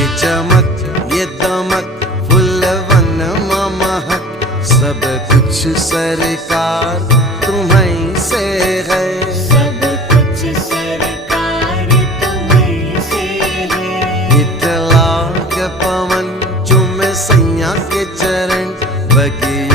ये चमक ये दमक फुलवन महक सब कुछ सरकार तुम्हीं से है। सब कुछ सरकार तुम्हीं से है। इतला के पवन चुमे सैया के चरण बगिया